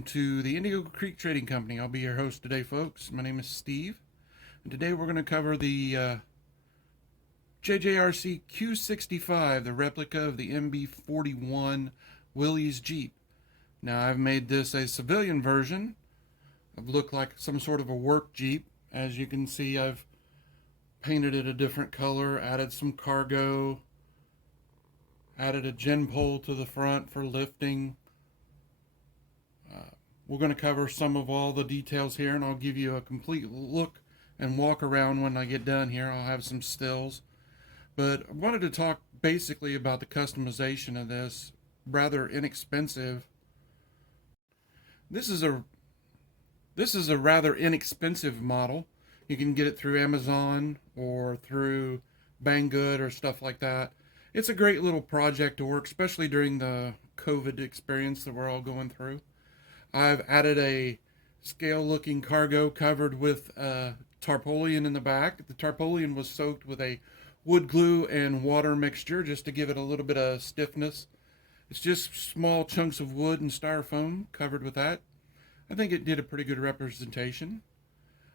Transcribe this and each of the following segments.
Welcome to the Indigo Creek Trading Company. I'll be your host today, folks. My name is Steve, and today we're going to cover the Jjrc Q65, the replica of the MB41 Willys Jeep. Now, I've made this a civilian version. I've looked like some sort of a work Jeep. As you can see, I've painted it a different color, added some cargo, added a gin pole to the front for lifting. We're going to cover some of all the details here, and I'll give you a complete look and walk around when I get done here. I'll have some stills. But I wanted to talk basically about the customization of this rather inexpensive. This is a rather inexpensive model. You can get it through Amazon or through Banggood or stuff like that. It's a great little project to work, especially during the COVID experience that we're all going through. I've added a scale-looking cargo covered with tarpaulin in the back. The tarpaulin was soaked with a wood glue and water mixture just to give it a little bit of stiffness. It's just small chunks of wood and styrofoam covered with that. I think it did a pretty good representation.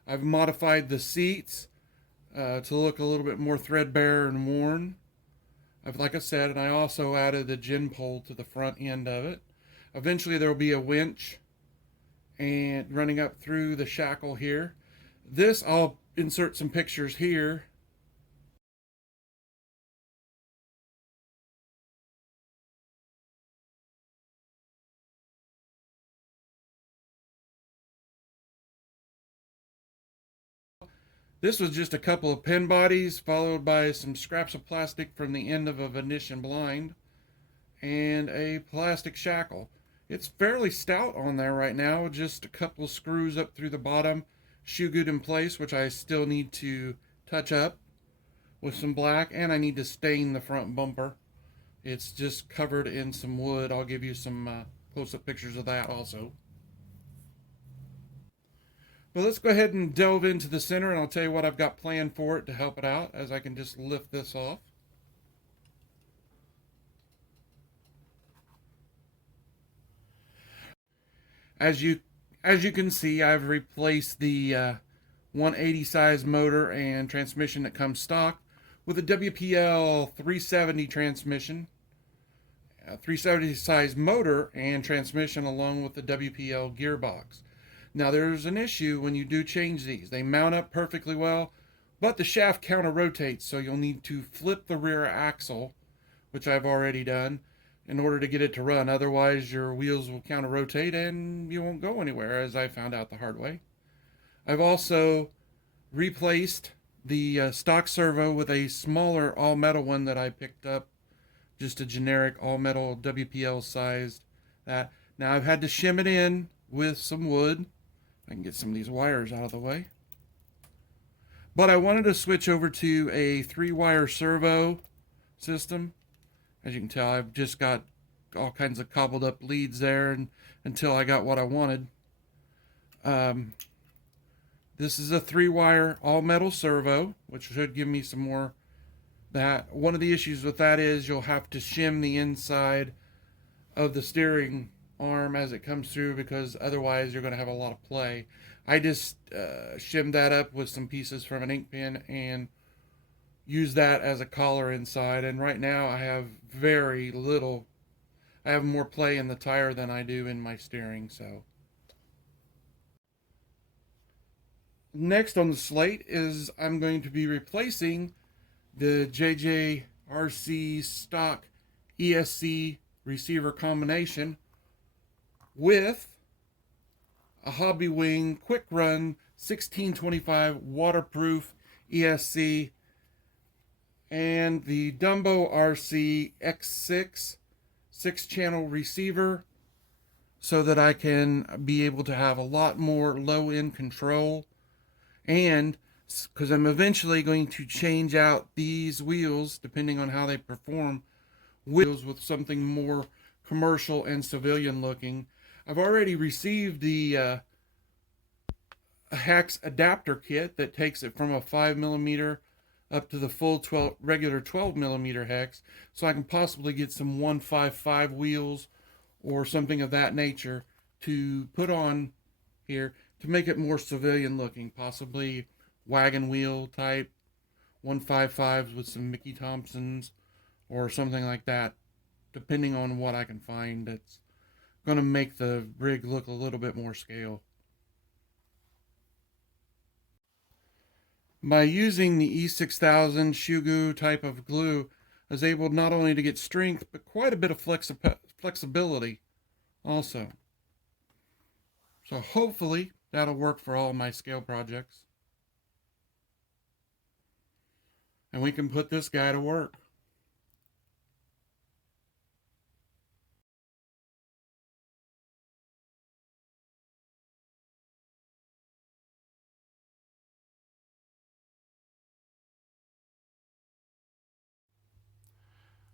I've modified the seats to look a little bit more threadbare and worn. Like I said, and I also added the gin pole to the front end of it. Eventually there will be a winch and running up through the shackle here. This, I'll insert some pictures here. This was just a couple of pin bodies followed by some scraps of plastic from the end of a Venetian blind and a plastic shackle. It's fairly stout on there right now, just a couple of screws up through the bottom, shoe good in place, which I still need to touch up with some black, and I need to stain the front bumper. It's just covered in some wood. I'll give you some close-up pictures of that also. Well, let's go ahead and delve into the center, and I'll tell you what I've got planned for it to help it out, as I can just lift this off. As you can see, I've replaced the 180 size motor and transmission that comes stock with a WPL 370 transmission, a 370 size motor and transmission along with the WPL gearbox. Now there's an issue when you do change these. They mount up perfectly well, but the shaft counter rotates, so you'll need to flip the rear axle, which I've already done, in order to get it to run. Otherwise your wheels will counter rotate and you won't go anywhere, as I found out the hard way. I've also replaced the stock servo with a smaller all metal one that I picked up, just a generic all metal WPL sized. Now I've had to shim it in with some wood. I can get some of these wires out of the way. But I wanted to switch over to a 3-wire servo system. As you can tell, I've just got all kinds of cobbled up leads there until I got what I wanted. This is a 3-wire all metal servo, which should give me some more. One of the issues with that is you'll have to shim the inside of the steering arm as it comes through, because otherwise you're going to have a lot of play. I just shimmed that up with some pieces from an ink pen and use that as a collar inside, and right now I have very little. I have more play in the tire than I do in my steering. So next on the slate is I'm going to be replacing the Jjrc stock ESC receiver combination with a Hobby Wing Quick Run 1625 waterproof ESC and the Dumbo RC X6 6-channel receiver, so that I can be able to have a lot more low-end control. And because I'm eventually going to change out these wheels, depending on how they perform, wheels with something more commercial and civilian looking. I've already received the Hex Adapter Kit that takes it from a 5mm up to the full regular 12mm hex, so I can possibly get some 155 wheels or something of that nature to put on here to make it more civilian looking, possibly wagon wheel type 155s with some Mickey Thompsons or something like that, depending on what I can find. That's going to make the rig look a little bit more scale. By using the E6000 Shugu type of glue, I was able not only to get strength, but quite a bit of flexibility also. So hopefully that'll work for all of my scale projects. And we can put this guy to work.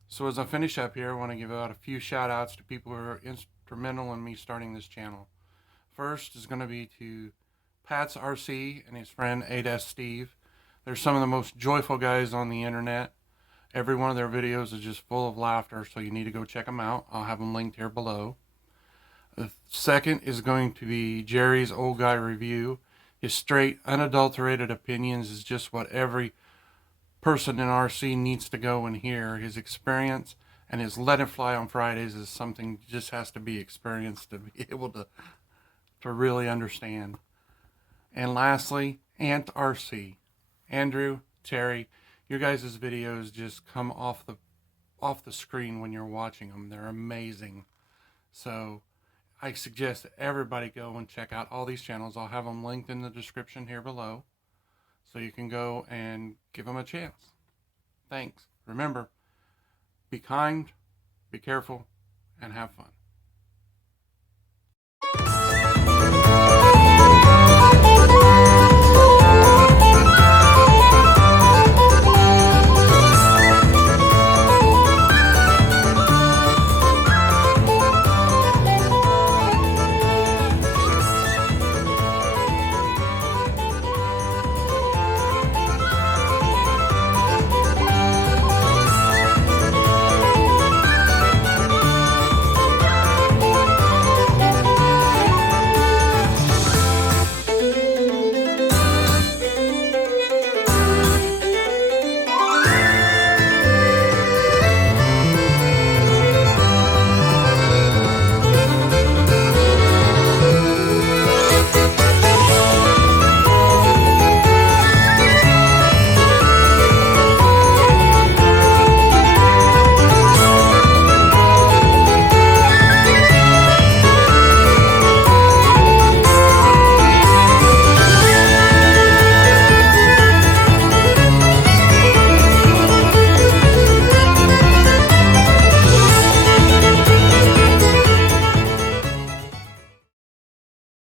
So as I finish up here, I want to give out a few shout outs to people who are instrumental in me starting this channel. First is going to be to Pat's RC and his friend A-Desk Steve. They're some of the most joyful guys on the internet. Every one of their videos is just full of laughter, so you need to go check them out. I'll have them linked here below. The second is going to be Jerry's Old Guy Review. His straight, unadulterated opinions is just what every person in RC needs to go and hear. His experience and his Let It Fly on Fridays is something just has to be experienced to be able to really understand. And lastly, Ant RC. Andrew, Terry, your guys' videos just come off the screen when you're watching them. They're amazing. So I suggest that everybody go and check out all these channels. I'll have them linked in the description here below, so you can go and give them a chance. Thanks. Remember, be kind, be careful, and have fun.